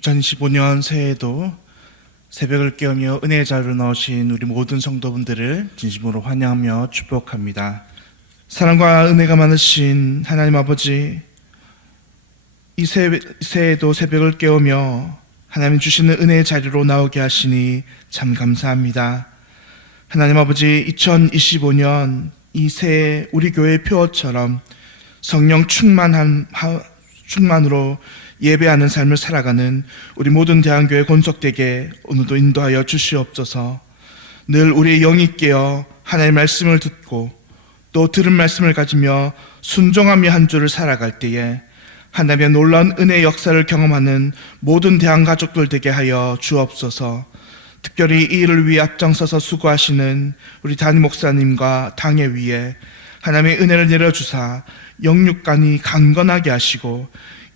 2025년 새해에도 새벽을 깨우며 은혜의 자리로 나오신 우리 모든 성도분들을 진심으로 환영하며 축복합니다. 사랑과 은혜가 많으신 하나님 아버지, 이 새해에도 새벽을 깨우며 하나님 주시는 은혜의 자리로 나오게 하시니 참 감사합니다. 하나님 아버지, 2025년 이 새해 우리 교회의 표어처럼 성령 충만으로 예배하는 삶을 살아가는 우리 모든 대한교회 권속되게 오늘도 인도하여 주시옵소서. 늘 우리의 영이 깨어 하나님의 말씀을 듣고 또 들은 말씀을 가지며 순종하며 한 주를 살아갈 때에 하나님의 놀라운 은혜의 역사를 경험하는 모든 대한가족들 되게 하여 주옵소서. 특별히 이 일을 위해 앞장서서 수고하시는 우리 담임 목사님과 당회 위에 하나님의 은혜를 내려주사 영육간이 강건하게 하시고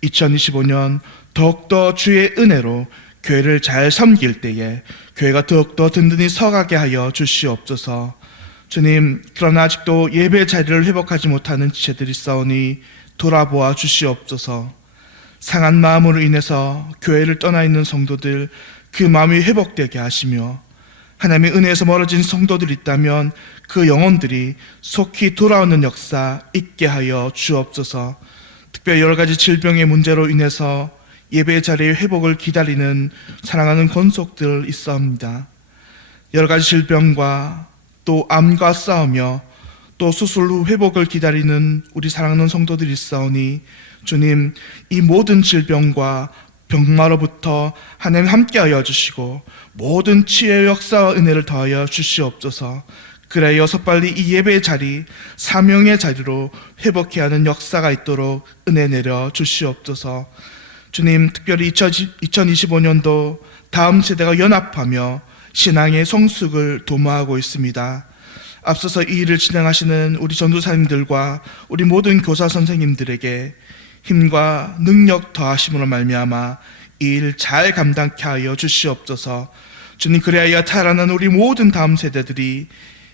2025년 더욱더 주의 은혜로 교회를 잘 섬길 때에 교회가 더욱더 든든히 서가게 하여 주시옵소서. 주님, 그러나 아직도 예배 자리를 회복하지 못하는 지체들이 있사오니 돌아보아 주시옵소서. 상한 마음으로 인해서 교회를 떠나 있는 성도들, 그 마음이 회복되게 하시며 하나님의 은혜에서 멀어진 성도들이 있다면 그 영혼들이 속히 돌아오는 역사 있게 하여 주옵소서. 특별히 여러 가지 질병의 문제로 인해서 예배 자리의 회복을 기다리는 사랑하는 권속들 있사옵니다. 여러 가지 질병과 또 암과 싸우며 또 수술 후 회복을 기다리는 우리 사랑하는 성도들이 있사오니 주님, 이 모든 질병과 병마로부터 하나님 함께하여 주시고 모든 치유의 역사와 은혜를 더하여 주시옵소서. 그래 여섯빨리 이 예배의 자리, 사명의 자리로 회복해야 하는 역사가 있도록 은혜 내려 주시옵소서. 주님, 특별히 2025년도 다음 세대가 연합하며 신앙의 성숙을 도모하고 있습니다. 앞서서 이 일을 진행하시는 우리 전도사님들과 우리 모든 교사 선생님들에게 힘과 능력 더하심으로 말미암아 이 일 잘 감당케 하여 주시옵소서. 주님, 그래야 타락하는 우리 모든 다음 세대들이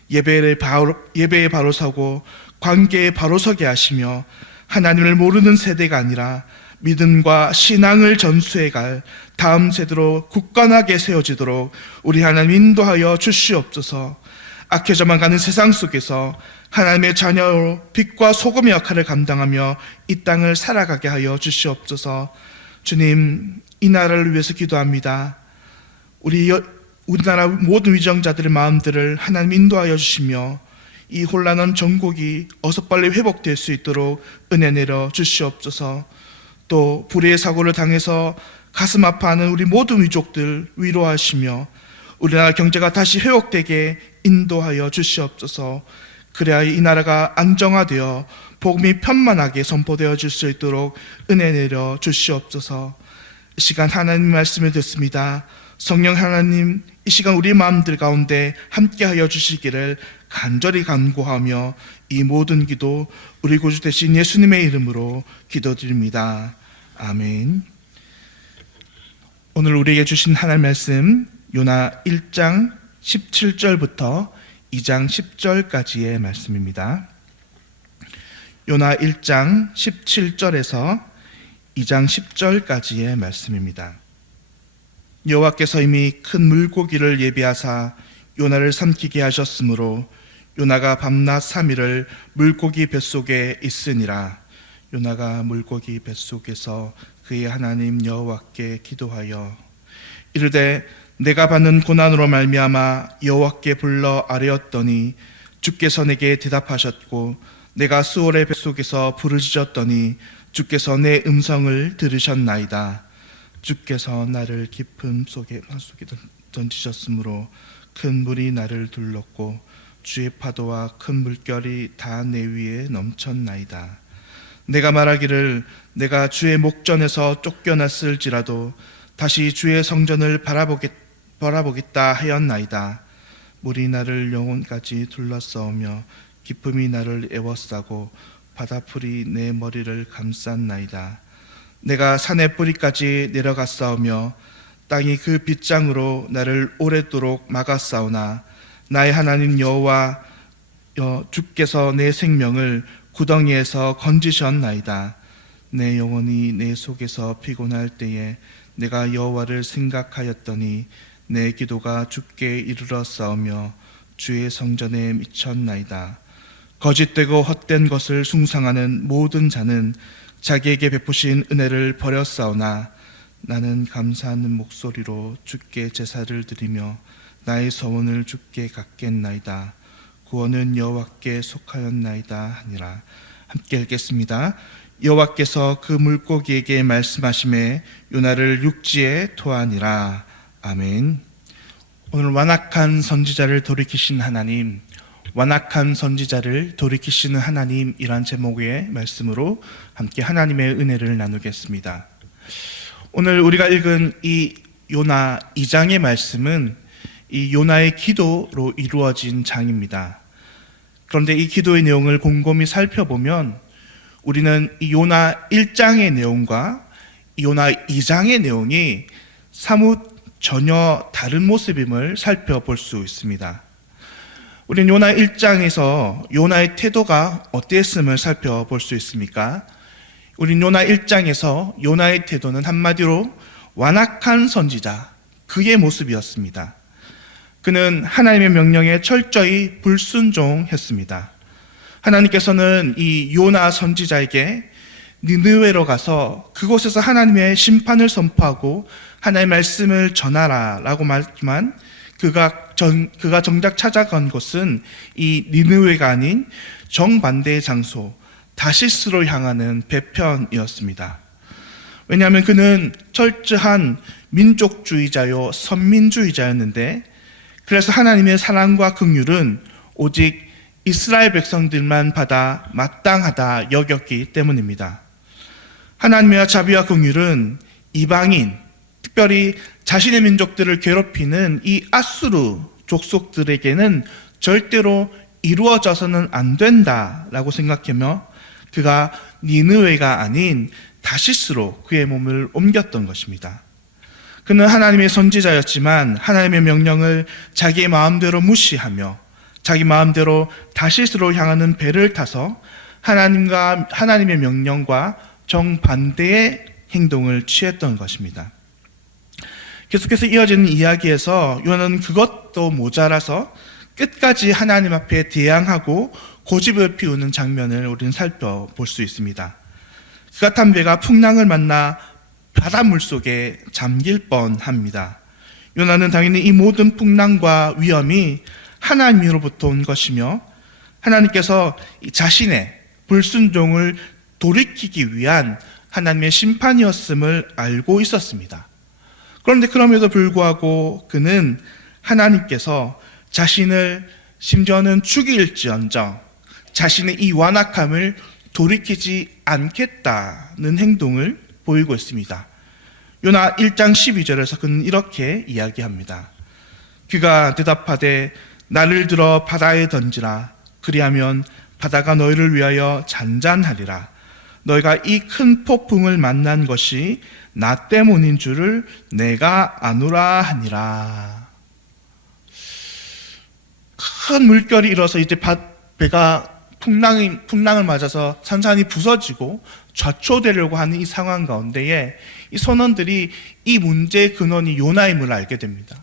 예배에 바로 서고 관계에 바로 서게 하시며 하나님을 모르는 세대가 아니라 믿음과 신앙을 전수해갈 다음 세대로 굳건하게 세워지도록 우리 하나님 인도하여 주시옵소서. 악해져만 가는 세상 속에서 하나님의 자녀로 빛과 소금의 역할을 감당하며 이 땅을 살아가게 하여 주시옵소서. 주님, 이 나라를 위해서 기도합니다. 우리나라 모든 위정자들의 마음들을 하나님 인도하여 주시며 이 혼란한 전국이 어서 빨리 회복될 수 있도록 은혜 내려 주시옵소서. 또 불의의 사고를 당해서 가슴 아파하는 우리 모든 위족들 위로하시며 우리나라 경제가 다시 회복되게 인도하여 주시옵소서. 그래야 이 나라가 안정화되어 복음이 편만하게 선포되어질 수 있도록 은혜 내려 주시옵소서. 이 시간 하나님 말씀을 듣습니다. 성령 하나님, 이 시간 우리 마음들 가운데 함께하여 주시기를 간절히 간구하며 이 모든 기도 우리 구주 되신 예수님의 이름으로 기도드립니다. 아멘. 오늘 우리에게 주신 하나님 말씀 요나 1장 17절부터 2장 10절까지의 말씀입니다. 요나 1장 17절에서 2장 10절까지의 말씀입니다. 여호와께서 이미 큰 물고기를 예비하사 요나를 삼키게 하셨으므로 요나가 밤낮 3일을 물고기 뱃속에 있으니라. 요나가 물고기 뱃속에서 그의 하나님 여호와께 기도하여 이르되 내가 받는 고난으로 말미암아 여호와께 불러 아뢰었더니 주께서 내게 대답하셨고 내가 수월의 뱃속에서 부르짖었더니 주께서 내 음성을 들으셨나이다. 주께서 나를 깊은 속에 던지셨으므로 큰 물이 나를 둘렀고 주의 파도와 큰 물결이 다 내 위에 넘쳤나이다. 내가 말하기를 내가 주의 목전에서 쫓겨났을지라도 다시 주의 성전을 바라보겠다 하였나이다. 물이 나를 영혼까지 둘러싸오며 기쁨이 나를 애워싸고 바다풀이 내 머리를 감쌌나이다. 내가 산의 뿌리까지 내려갔사오며 땅이 그 빗장으로 나를 오래도록 막았사오나 나의 하나님 여호와 주께서 내 생명을 구덩이에서 건지셨나이다. 내 영혼이 내 속에서 피곤할 때에 내가 여호와를 생각하였더니 내 기도가 주께 이르러 싸우며 주의 성전에 미쳤나이다. 거짓되고 헛된 것을 숭상하는 모든 자는 자기에게 베푸신 은혜를 버렸사오나 나는 감사하는 목소리로 주께 제사를 드리며 나의 서원을 주께 갚겠나이다. 구원은 여호와께 속하였나이다 하니라. 함께 읽겠습니다. 여호와께서 그 물고기에게 말씀하시매 요나를 육지에 토하니라. 아멘. 오늘 완악한 선지자를 돌이키신 하나님, 완악한 선지자를 돌이키시는 하나님이란 제목의 말씀으로 함께 하나님의 은혜를 나누겠습니다. 오늘 우리가 읽은 이 요나 2장의 말씀은 이 요나의 기도로 이루어진 장입니다. 그런데 이 기도의 내용을 곰곰이 살펴보면 우리는 이 요나 1장의 내용과 이 요나 2장의 내용이 사뭇 전혀 다른 모습임을 살펴볼 수 있습니다. 우리는 요나 1장에서 요나의 태도가 어땠음을 살펴볼 수 있습니까? 우리는 요나 1장에서 요나의 태도는 한마디로 완악한 선지자, 그의 모습이었습니다. 그는 하나님의 명령에 철저히 불순종했습니다. 하나님께서는 이 요나 선지자에게 니느웨로 가서 그곳에서 하나님의 심판을 선포하고 하나님의 말씀을 전하라 라고 말했지만 그가 정작 찾아간 곳은 이 니느웨가 아닌 정반대의 장소 다시스로 향하는 배편이었습니다. 왜냐하면 그는 철저한 민족주의자요 선민주의자였는데, 그래서 하나님의 사랑과 긍휼은 오직 이스라엘 백성들만 받아 마땅하다 여겼기 때문입니다. 하나님의 자비와 긍휼은 이방인, 특별히 자신의 민족들을 괴롭히는 이 아수르 족속들에게는 절대로 이루어져서는 안 된다라고 생각하며 그가 니느웨가 아닌 다시스로 그의 몸을 옮겼던 것입니다. 그는 하나님의 선지자였지만 하나님의 명령을 자기의 마음대로 무시하며 자기 마음대로 다시스로 향하는 배를 타서 하나님의 명령과 정반대의 행동을 취했던 것입니다. 계속해서 이어지는 이야기에서 요나는 그것도 모자라서 끝까지 하나님 앞에 대항하고 고집을 피우는 장면을 우리는 살펴볼 수 있습니다. 그가 탄 배가 풍랑을 만나 바닷물 속에 잠길 뻔합니다. 요나는 당연히 이 모든 풍랑과 위험이 하나님으로부터 온 것이며 하나님께서 자신의 불순종을 돌이키기 위한 하나님의 심판이었음을 알고 있었습니다. 그런데 그럼에도 불구하고 그는 하나님께서 자신을 심지어는 죽일지언정 자신의 이 완악함을 돌이키지 않겠다는 행동을 보이고 있습니다. 요나 1장 12절에서 그는 이렇게 이야기합니다. 그가 대답하되 나를 들어 바다에 던지라. 그리하면 바다가 너희를 위하여 잔잔하리라. 너희가 이 큰 폭풍을 만난 것이 나 때문인 줄을 내가 아노라 하니라. 큰 물결이 일어서 이제 배가 풍랑을 맞아서 산산이 부서지고 좌초되려고 하는 이 상황 가운데에 이 선원들이 이 문제의 근원이 요나임을 알게 됩니다.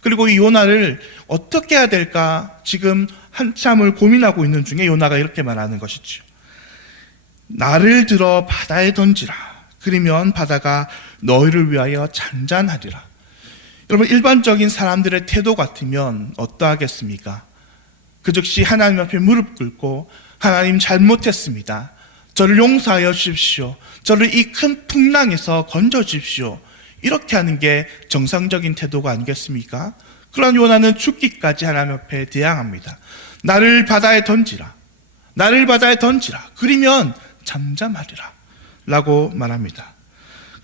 그리고 이 요나를 어떻게 해야 될까 지금 한참을 고민하고 있는 중에 요나가 이렇게 말하는 것이죠. 나를 들어 바다에 던지라. 그러면 바다가 너희를 위하여 잔잔하리라. 여러분, 일반적인 사람들의 태도 같으면 어떠하겠습니까? 그 즉시 하나님 앞에 무릎 꿇고 하나님 잘못했습니다. 저를 용서하여 주십시오. 저를 이 큰 풍랑에서 건져 주십시오. 이렇게 하는 게 정상적인 태도가 아니겠습니까? 그러나 요나는 죽기까지 하나님 앞에 대항합니다. 나를 바다에 던지라. 나를 바다에 던지라. 그러면 잠잠하리라 라고 말합니다.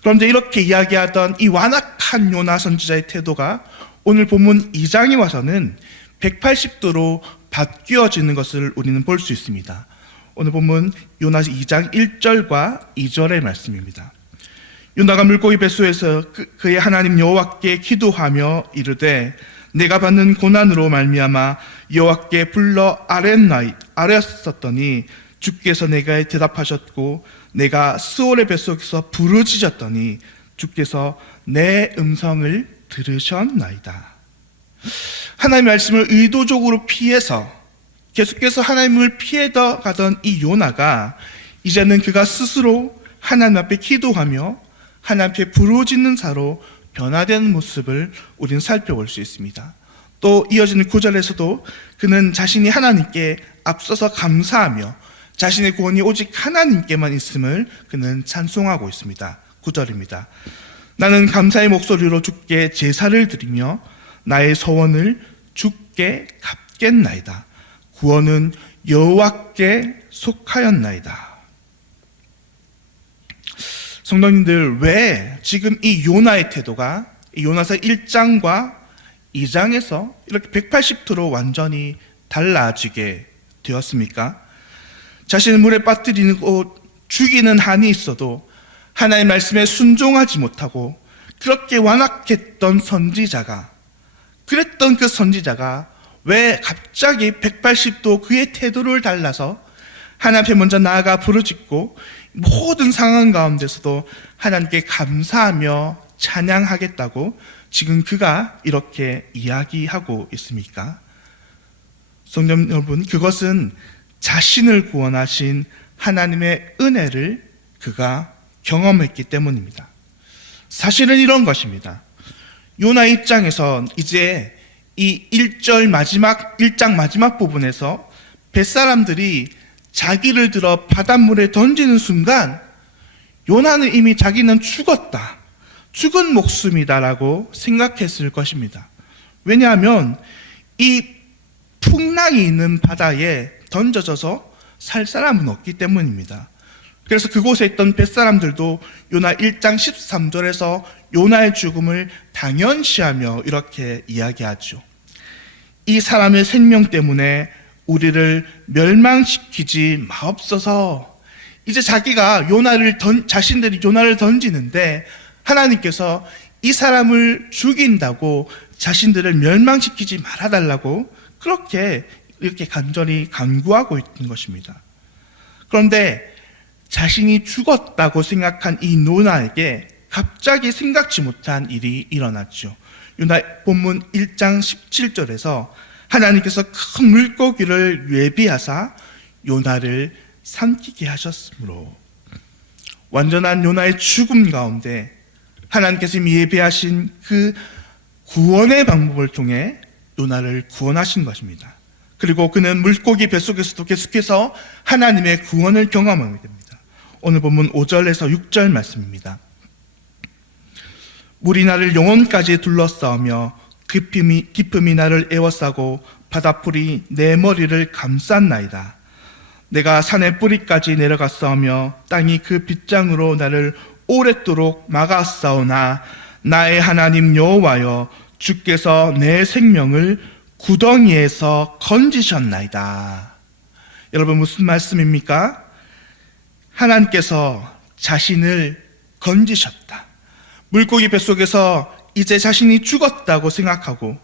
그런데 이렇게 이야기하던 이 완악한 요나 선지자의 태도가 오늘 본문 2장에 와서는 180도로 바뀌어지는 것을 우리는 볼 수 있습니다. 오늘 본문 요나 2장 1절과 2절의 말씀입니다. 요나가 물고기 뱃속에서 그의 하나님 여호와께 기도하며 이르되 내가 받는 고난으로 말미암아 여호와께 불러 아뢰었더니 주께서 내게 대답하셨고 내가 스올의 뱃속에서 부르짖었더니 주께서 내 음성을 들으셨나이다. 하나님의 말씀을 의도적으로 피해서 계속해서 하나님을 피해 가던 이 요나가 이제는 그가 스스로 하나님 앞에 기도하며 하나님 앞에 부르짖는 자로 변화되는 모습을 우리는 살펴볼 수 있습니다. 또 이어지는 9절에서도 그는 자신이 하나님께 앞서서 감사하며 자신의 구원이 오직 하나님께만 있음을 그는 찬송하고 있습니다. 9절입니다. 나는 감사의 목소리로 주께 제사를 드리며 나의 소원을 주께 갚겠나이다. 구원은 여호와께 속하였나이다. 성도님들, 왜 지금 이 요나의 태도가 이 요나서 1장과 2장에서 이렇게 180도로 완전히 달라지게 되었습니까? 자신을 물에 빠뜨리고 죽이는 한이 있어도 하나님의 말씀에 순종하지 못하고 그렇게 완악했던 선지자가, 그랬던 그 선지자가 왜 갑자기 180도 그의 태도를 달라서 하나님 앞에 먼저 나아가 부르짖고 모든 상황 가운데서도 하나님께 감사하며 찬양하겠다고 지금 그가 이렇게 이야기하고 있습니까? 성도 여러분, 그것은 자신을 구원하신 하나님의 은혜를 그가 경험했기 때문입니다. 사실은 이런 것입니다. 요나 입장에선 이제 이 1장 마지막 부분에서 벳사람들이 자기를 들어 바닷물에 던지는 순간 요나는 이미 자기는 죽었다, 죽은 목숨이다라고 생각했을 것입니다. 왜냐하면 이 풍랑이 있는 바다에 던져져서 살 사람은 없기 때문입니다. 그래서 그곳에 있던 벳사람들도 요나 1장 13절에서 요나의 죽음을 당연시하며 이렇게 이야기하죠. 이 사람의 생명 때문에 우리를 멸망시키지 마옵소서. 이제 자기가 자신들이 요나를 던지는데 하나님께서 이 사람을 죽인다고 자신들을 멸망시키지 말아달라고 그렇게 이렇게 간절히 간구하고 있는 것입니다. 그런데 자신이 죽었다고 생각한 이 요나에게 갑자기 생각지 못한 일이 일어났죠. 요나 본문 1장 17절에서 하나님께서 큰 물고기를 예비하사 요나를 삼키게 하셨으므로, 완전한 요나의 죽음 가운데 하나님께서 이미 예비하신 그 구원의 방법을 통해 요나를 구원하신 것입니다. 그리고 그는 물고기 뱃속에서도 계속해서 하나님의 구원을 경험하게 됩니다. 오늘 본문 5절에서 6절 말씀입니다. 물이 나를 영혼까지 둘러싸우며 깊음이 나를 에워싸고 바닷불이 내 머리를 감쌌나이다. 내가 산의 뿌리까지 내려갔사오며 땅이 그 빗장으로 나를 오랫도록 막았사오나 나의 하나님 여호와여, 주께서 내 생명을 구덩이에서 건지셨나이다. 여러분, 무슨 말씀입니까? 하나님께서 자신을 건지셨다. 물고기 뱃속에서 이제 자신이 죽었다고 생각하고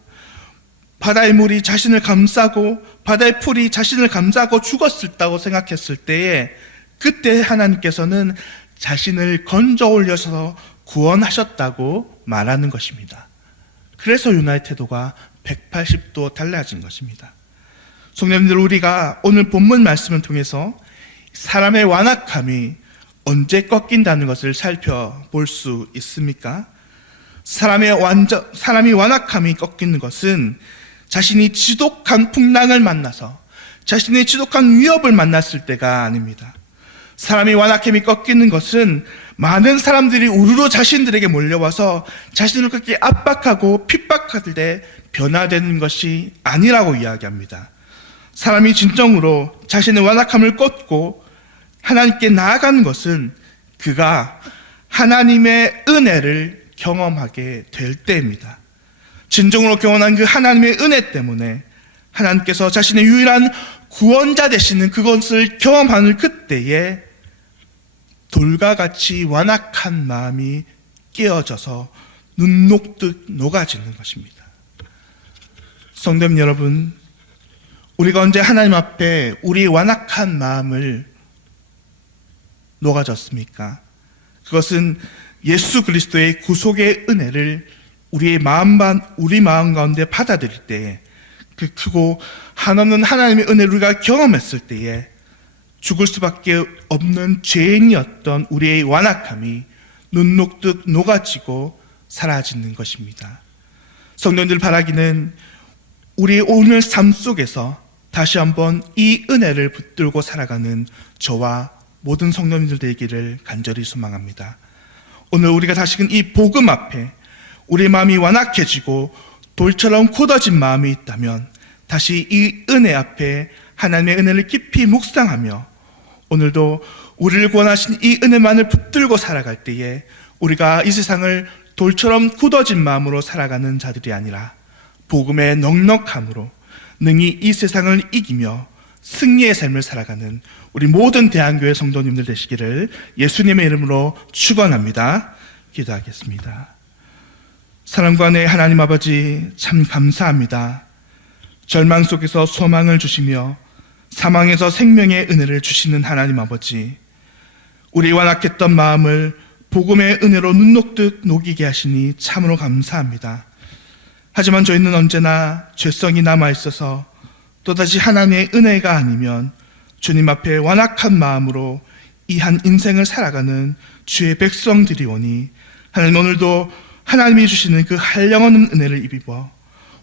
바다의 물이 자신을 감싸고 바다의 풀이 자신을 감싸고 죽었다고 생각했을 때에 그때 하나님께서는 자신을 건져 올려서 구원하셨다고 말하는 것입니다. 그래서 요나의 태도가 180도 달라진 것입니다. 성도님들, 우리가 오늘 본문 말씀을 통해서 사람의 완악함이 언제 꺾인다는 것을 살펴볼 수 있습니까? 사람이 완악함이 꺾이는 것은 자신이 지독한 풍랑을 만나서 자신의 지독한 위협을 만났을 때가 아닙니다. 사람이 완악함이 꺾이는 것은 많은 사람들이 우르르 자신들에게 몰려와서 자신을 그렇게 압박하고 핍박할 때 변화되는 것이 아니라고 이야기합니다. 사람이 진정으로 자신의 완악함을 꺾고 하나님께 나아가는 것은 그가 하나님의 은혜를 경험하게 될 때입니다. 진정으로 경험한 그 하나님의 은혜 때문에 하나님께서 자신의 유일한 구원자 되시는 그것을 경험하는 그때에 돌과 같이 완악한 마음이 깨어져서 눈 녹듯 녹아지는 것입니다. 성도님 여러분, 우리가 언제 하나님 앞에 우리의 완악한 마음을 녹아졌습니까? 그것은 예수 그리스도의 구속의 은혜를 우리 마음 가운데 받아들일 때에, 그 크고 한없는 하나님의 은혜를 우리가 경험했을 때에 죽을 수밖에 없는 죄인이었던 우리의 완악함이 눈 녹듯 녹아지고 사라지는 것입니다. 성도님들 바라기는 우리 오늘 삶 속에서 다시 한번 이 은혜를 붙들고 살아가는 저와 모든 성도님들 되기를 간절히 소망합니다. 오늘 우리가 다시금 이 복음 앞에 우리 마음이 완악해지고 돌처럼 굳어진 마음이 있다면 다시 이 은혜 앞에 하나님의 은혜를 깊이 묵상하며 오늘도 우리를 구원하신 이 은혜만을 붙들고 살아갈 때에 우리가 이 세상을 돌처럼 굳어진 마음으로 살아가는 자들이 아니라 복음의 넉넉함으로 능히 이 세상을 이기며 승리의 삶을 살아가는 우리 모든 대한교회 성도님들 되시기를 예수님의 이름으로 축원합니다. 기도하겠습니다. 사랑과 내 하나님 아버지, 참 감사합니다. 절망 속에서 소망을 주시며 사망에서 생명의 은혜를 주시는 하나님 아버지, 우리 완악했던 마음을 복음의 은혜로 눈 녹듯 녹이게 하시니 참으로 감사합니다. 하지만 저희는 언제나 죄성이 남아있어서 또다시 하나님의 은혜가 아니면 주님 앞에 완악한 마음으로 이 한 인생을 살아가는 주의 백성들이 오니 하나님, 오늘도 하나님이 주시는 그 한량없는 은혜를 입어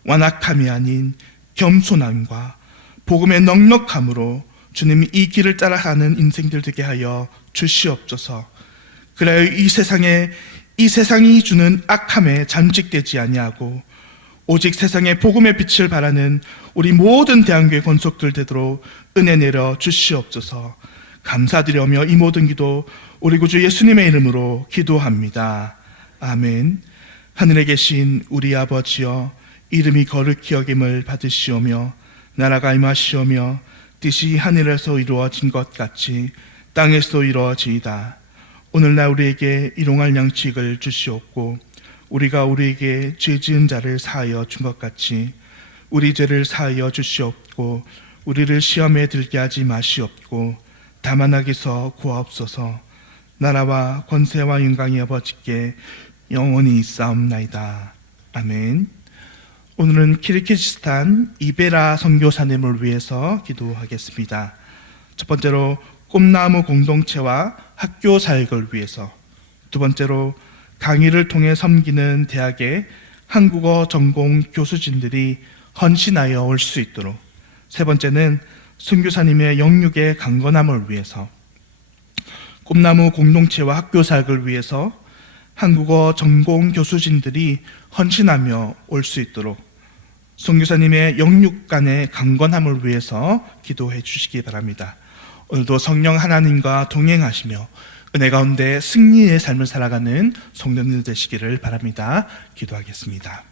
완악함이 아닌 겸손함과 복음의 넉넉함으로 주님이 이 길을 따라가는 인생들 되게 하여 주시옵소서. 그래야 이 세상이 주는 악함에 잠식되지 아니하고 오직 세상의 복음의 빛을 바라는 우리 모든 대한교회 권속들 되도록 은혜 내려 주시옵소서. 감사드리며 이 모든 기도 우리 구주 예수님의 이름으로 기도합니다. 아멘. 하늘에 계신 우리 아버지여, 이름이 거룩히 여김을 받으시오며 나라가 임하시오며 뜻이 하늘에서 이루어진 것 같이 땅에서 이루어지이다. 오늘날 우리에게 일용할 양식을 주시옵고 우리가 우리에게 죄 지은 자를 사하여 준 것 같이 우리 죄를 사하여 주시옵고 우리를 시험에 들게 하지 마시옵고 다만 악에서 구하옵소서. 나라와 권세와 영광이 아버지께 영원히 있사옵나이다. 아멘. 오늘은 키르기즈스탄 이베라 선교사님을 위해서 기도하겠습니다. 첫 번째로 꿈나무 공동체와 학교 사역을 위해서, 두 번째로 강의를 통해 섬기는 대학의 한국어 전공 교수진들이 헌신하여 올 수 있도록, 세 번째는 선교사님의 영육의 강건함을 위해서, 꿈나무 공동체와 학교 사역을 위해서 한국어 전공 교수진들이 헌신하며 올 수 있도록 선교사님의 영육 간의 강건함을 위해서 기도해 주시기 바랍니다. 오늘도 성령 하나님과 동행하시며 은혜 가운데 승리의 삶을 살아가는 성도님들 되시기를 바랍니다. 기도하겠습니다.